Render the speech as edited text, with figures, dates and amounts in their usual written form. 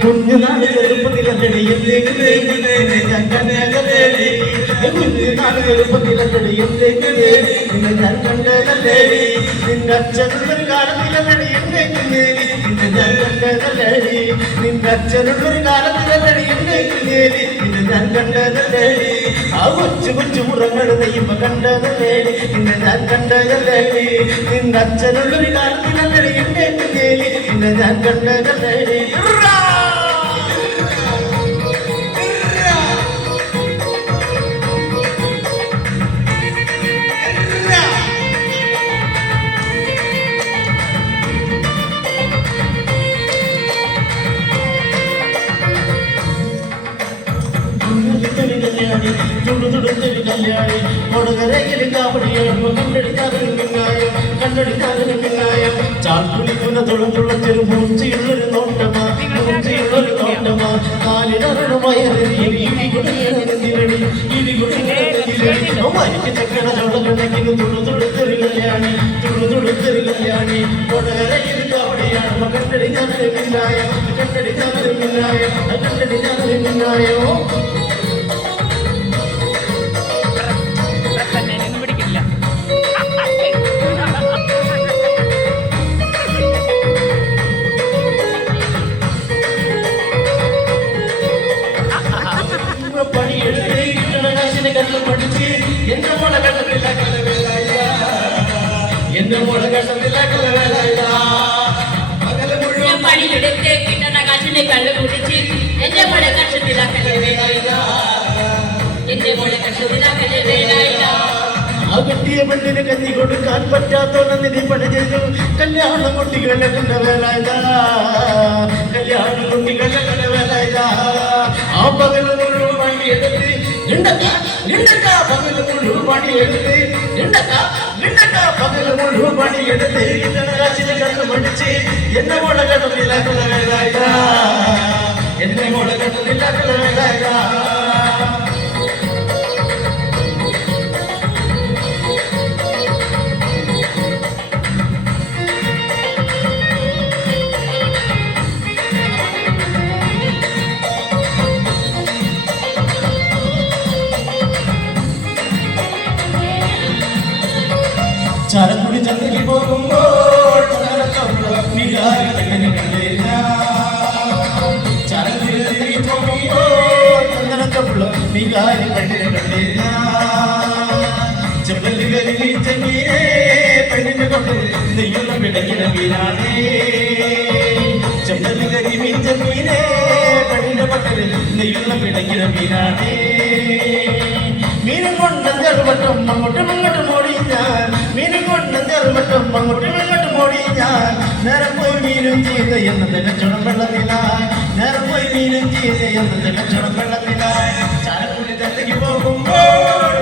കുഞ്ഞുനാള് ചെറുപ്പത്തിലടി ഞാൻ കണ്ടതല്ലേടി കുഞ്ഞുനാള് ചെറുപ്പത്തിലടി നിന്നെ ഞാൻ കണ്ടതല്ലേടി നിന്റെ അച്ഛനുള്ളൊരു കാലത്തിലടി എന്നെ കുഞ്ഞേരി നിന്നെ ഞാൻ കണ്ടതല്ലേടി നിന്റെ അച്ഛനുള്ളൊരു കാലത്തിലടി എന്നെ കുഞ്ഞേരി നിന്നെ ഞാൻ കണ്ടതല്ലേടി ആ കൊച്ചു കൊച്ചു മുറങ്ങൾ നെയ്യുമ്പോ കണ്ടതല്ലേടി നിന്നെ ഞാൻ കണ്ടതല്ലേടി നിന്റെ അച്ഛനുള്ളൊരു കാലത്തിലടി എന്നെ കുഞ്ഞേരി നിന്നെ ഞാൻ കണ്ടതല്ലേടി തുടുതുടുത്തൊരു കല്യാണി കൊടുകരയിലും കാവടിയാകും കണ്ടടിക്കാതിന് പിന്നായം ചാൽക്കുളിക്കുന്ന തുളച്ചുള്ളൊരു മൂർച്ചയുള്ളൊരു നോട്ടമാ മൂർച്ചയുള്ളൊരു നോട്ടമാ കാലിനൊരു വയറിന് മരിക്ക് ചക്കട ചുടലുണ്ടെങ്കിലും തുടുതുടുത്തൊരു കല്യാണി തുടുതുടുത്തൊരു കല്യാണി കൊടുകരയിലും കാവടിയാകും കണ്ടടിക്കാതിന് പിന്നായം കണ്ടടിക്കാതിന് പിന്നായം കണ്ടടിക്കാതിന് പിന്നായോ എന്റെ മോളെ കണ്ടതില്ല കലവേല പണിയെടുത്ത് കിട്ടണ കാശിനെ കള്ളു കുടിച്ച് എന്റെ മോളെ കഷ്ടത്തില കലവേല എന്റെ മോളെ കഷ്ടത്തില കലവേല ആ കെട്ടിയ പെണ്ണിന് കഞ്ഞി കൊടുക്കാൻ പറ്റാത്തോന്ന് നിധി പണി ചെയ്തു കല്യാണ കുട്ടികളെ കണ്ടവേല കല്യാണ കുട്ടികളെ കലവേല ആ പകല് മുഴുവൻ പണിയെടുത്ത് പകല് മുഴുവൻ പണിയെടുത്ത് പകല് മുഴുവൻ പണിയെടുത്ത് കാശിനെ കണ്ണു പഠിച്ച് എന്നെ മോളെ കണ്ടതില്ല കലവേല എന്നെ മോളെ കണ്ടതില്ല കലവേല ചരക്കുടി ചന്തയ്ക്ക് പോകുമ്പോൾ ചരക്കുടി പോകുമ്പോൾ ചന്ദനക്കപ്പുള്ള വികാരി കണ്ണിനെ കണ്ടില്ല ചെമ്പല്ലി കരുവി ചെമ്മീനെ പെണ്ണിനെ കൊണ്ട് നെയ്യുള്ള പിടകിട വീരാണേ ചെമ്പല്ലി കരുവി ചെമ്മീനെ പെണ്ണിന്റെ പക്കല് നെയ്യുള്ള പിടകിട വീരാണേ മീനും കൊണ്ട് ചെറുപട്ടം അങ്ങോട്ടും ഇങ്ങോട്ടും ഓടി ഞാൻ മീനും കൊണ്ട് ചെറുപട്ടം അങ്ങോട്ടും ഇങ്ങോട്ടും ഓടി ഞാൻ നേരം പോയി മീനും ചെയ്ത് എന്നത്തെ ലക്ഷണം വെള്ളത്തിലായി നേരം പോയി മീനും ചെയ്ത് എന്നത്തെ ലക്ഷണം വെള്ളത്തിലായി ചാലക്കുടി ചന്തയ്ക്ക് പോകുമ്പോൾ